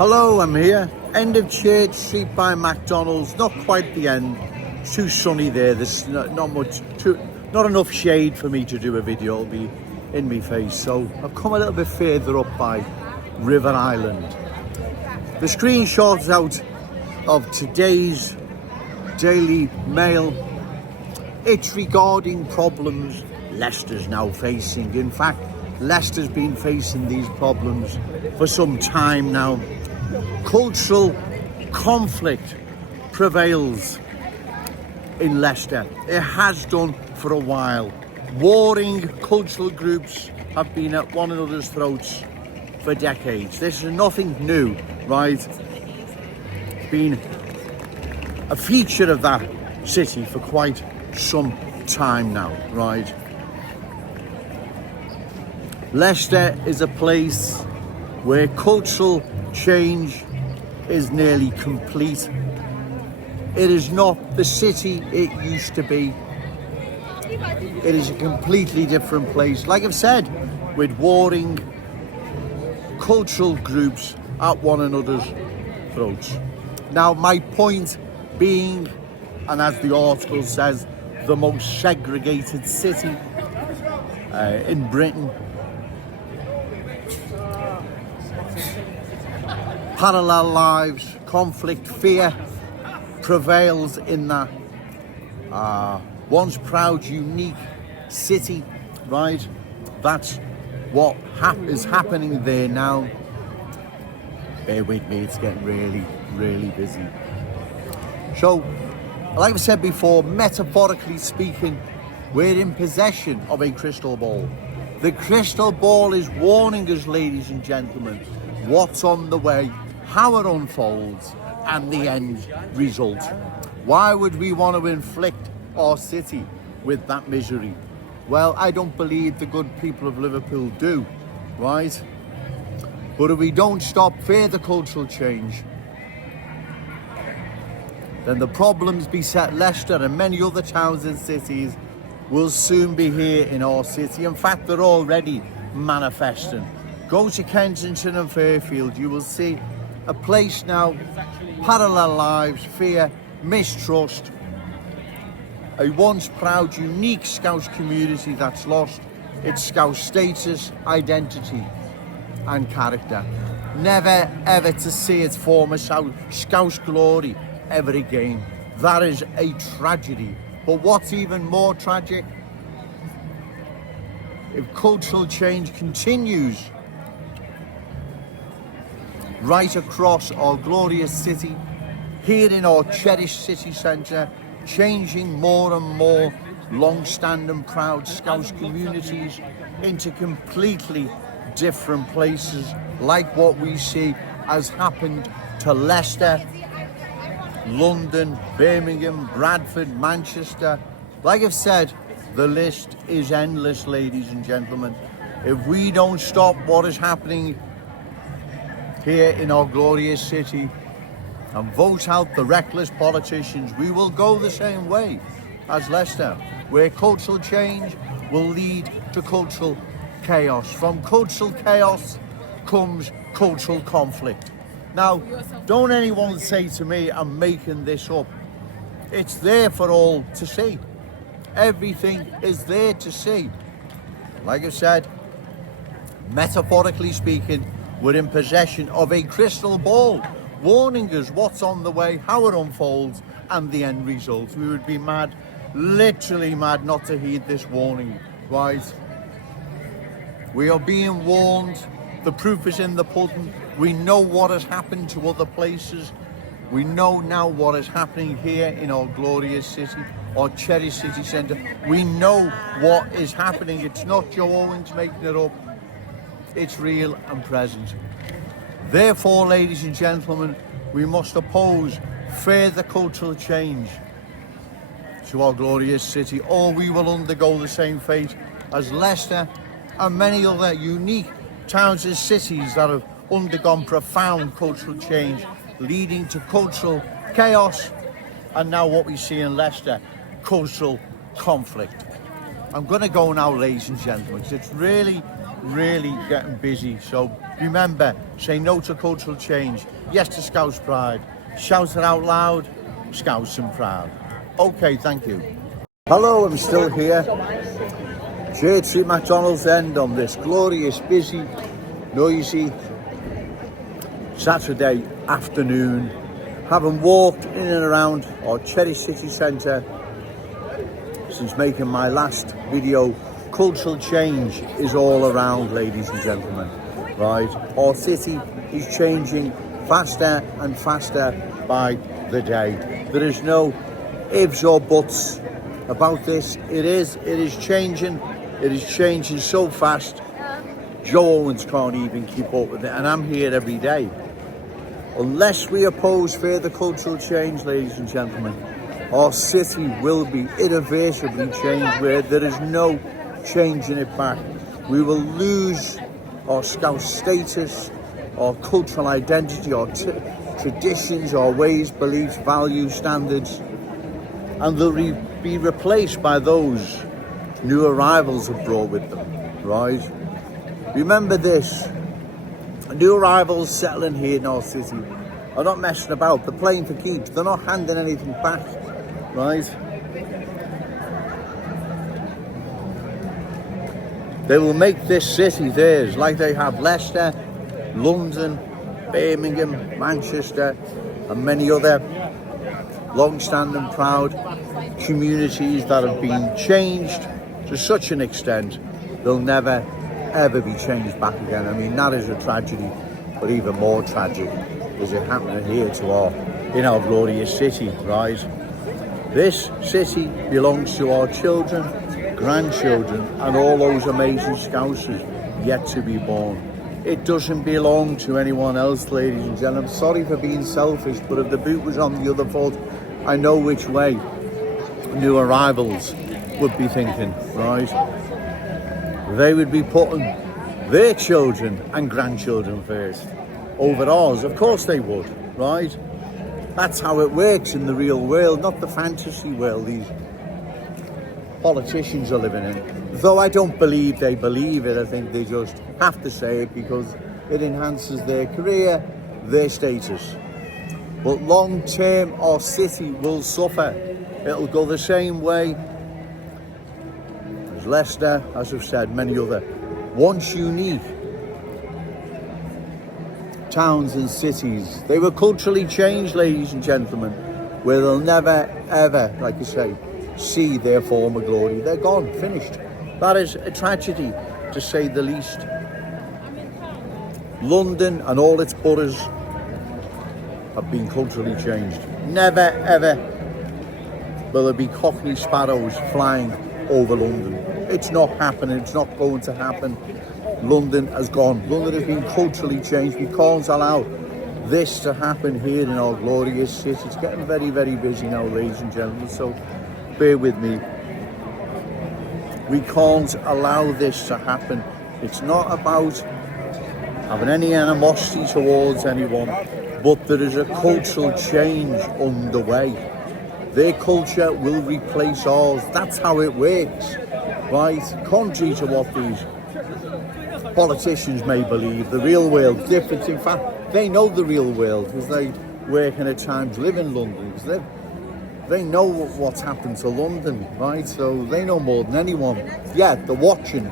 Hello, I'm here. End of Church Street by McDonald's. Not quite the end. It's too sunny there. There's not enough shade for me to do a video. It'll be in my face. So I've come a little bit further up by River Island. The screenshots out of today's Daily Mail. It's regarding problems Leicester's now facing. In fact, Leicester's been facing these problems for some time now. Cultural conflict prevails in Leicester. It has done for a while. Warring cultural groups have been at one another's throats for decades. This is nothing new, right? It's been a feature of that city for quite some time now, right? Leicester is a place where cultural change is nearly complete. It is not the city it used to be. It is a completely different place. Like I've said, with warring cultural groups at one another's throats. Now, my point being, and as the article says, the most segregated city in Britain. Parallel lives, conflict, fear prevails in that once proud, unique city, right? That's what is happening there now. Bear with me, it's getting really, really busy. So, like I said before, metaphorically speaking, we're in possession of a crystal ball. The crystal ball is warning us, ladies and gentlemen, what's on the way, how it unfolds, and the end result. Why would we want to inflict our city with that misery? Well, I don't believe the good people of Liverpool do, right? But if we don't stop further cultural change, then the problems beset Leicester and many other towns and cities will soon be here in our city. In fact, they're already manifesting. Go to Kensington and Fairfield, you will see a place now, parallel lives, fear, mistrust, a once proud, unique Scouse community that's lost its Scouse status, identity and character. Never ever to see its former Scouse glory ever again. That is a tragedy. But what's even more tragic, if cultural change continues right across our glorious city, here in our cherished city centre, changing more and more long-standing proud Scouse communities into completely different places, like what we see has happened to Leicester, London, Birmingham, Bradford, Manchester. Like I've said, the list is endless, ladies and gentlemen. If we don't stop what is happening here in our glorious city and vote out the reckless politicians, we will go the same way as Leicester, where cultural change will lead to cultural chaos. From cultural chaos comes cultural conflict. Now, don't anyone say to me I'm making this up. It's there for all to see. Everything is there to see. Like I said, metaphorically speaking, we're in possession of a crystal ball, warning us what's on the way, how it unfolds, and the end result. We would be mad, literally mad, not to heed this warning, right? We are being warned. The proof is in the pudding. We know what has happened to other places. We know now what is happening here in our glorious city, our cherished city centre. We know what is happening. It's not Joe Owens making it up. It's real and present. Therefore, ladies and gentlemen, we must oppose further cultural change to our glorious city, or we will undergo the same fate as Leicester and many other unique towns and cities that have undergone profound cultural change, leading to cultural chaos, and now what we see in Leicester, cultural conflict. I'm going to go now, ladies and gentlemen, because it's really getting busy, so Remember, say no to cultural change, yes to Scouse pride. Shout it out loud, Scouse and proud. Okay, thank you. Hello, I'm still here. Church Street, McDonald's End on this glorious, busy, noisy Saturday afternoon. Having walked in and around our cherished city centre since making my last video, cultural change is all around, ladies and gentlemen. Right, our city is changing faster and faster by the day. There is no ifs or buts about this. It is changing. It is changing so fast. Joe Owens can't even keep up with it, and I'm here every day. Unless we oppose further cultural change, ladies and gentlemen, our city will be irreversibly changed, where there is no changing it back. We will lose our Scouse status, our cultural identity, our traditions, our ways, beliefs, values, standards, and they'll be replaced by those new arrivals have brought with them, right? Remember this, new arrivals settling here in our city are not messing about, they're playing for keeps, they're not handing anything back, right? They will make this city theirs, like they have Leicester, London, Birmingham, Manchester, and many other long-standing, proud communities that have been changed to such an extent they'll never, ever be changed back again. I mean, that is a tragedy, but even more tragic is it happening here in our glorious city, right? This city belongs to our children, grandchildren, and all those amazing Scousers yet to be born. It doesn't belong to anyone else, ladies and gentlemen. Sorry for being selfish, but if the boot was on the other foot, I know which way new arrivals would be thinking, right? They would be putting their children and grandchildren first over ours. Of course they would, right? That's how it works in the real world, not the fantasy world these politicians are living in. Though I don't believe they believe it, I think they just have to say it because it enhances their career, their status. But long term, our city will suffer. It'll go the same way as Leicester, as I've said, many other once unique towns and cities. They were culturally changed, ladies and gentlemen, where they'll never, ever, like I say, see their former glory. They're gone, finished. That is a tragedy, to say the least. London and all its boroughs have been culturally changed. Never, ever will there be Cockney sparrows flying over London. It's not happening. It's not going to happen. London has gone. London has been culturally changed. We can't allow this to happen here in our glorious city. It's getting very, very busy now, ladies and gentlemen, so bear with me. We can't allow this to happen. It's not about having any animosity towards anyone, but there is a cultural change underway. Their culture will replace ours. That's how it works, right? Contrary to what these politicians may believe, the real world different. In fact, they know the real world because they work and at times live in London. They know what's happened to London, right? So they know more than anyone. Yet they're watching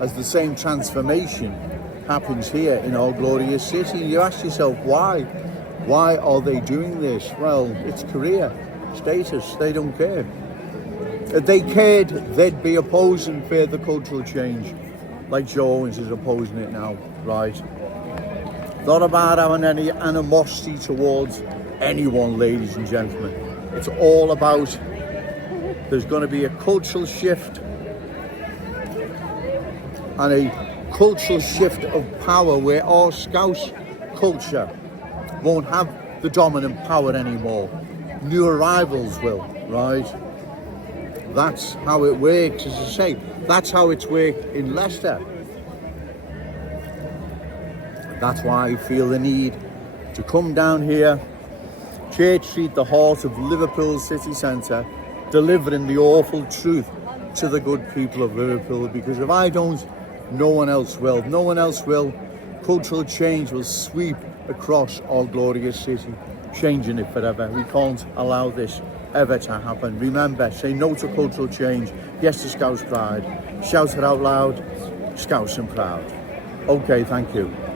as the same transformation happens here in our glorious city. You ask yourself, why? Why are they doing this? Well, it's career, status. They don't care. If they cared, they'd be opposing further cultural change, like Joe Owens is opposing it now, right? Not about having any animosity towards anyone, ladies and gentlemen. It's all about there's going to be a cultural shift and a cultural shift of power where our Scouse culture won't have the dominant power anymore. New arrivals will, right? That's how it works, as I say. That's how it's worked in Leicester. That's why I feel the need to come down here, Church Street, the heart of Liverpool city centre, delivering the awful truth to the good people of Liverpool, because if I don't, no one else will. No one else will. cultural change will sweep across our glorious city, changing it forever. We can't allow this ever to happen. Remember, say no to cultural change, yes to Scouse pride. Shout it out loud, Scouse and proud. Okay, thank you.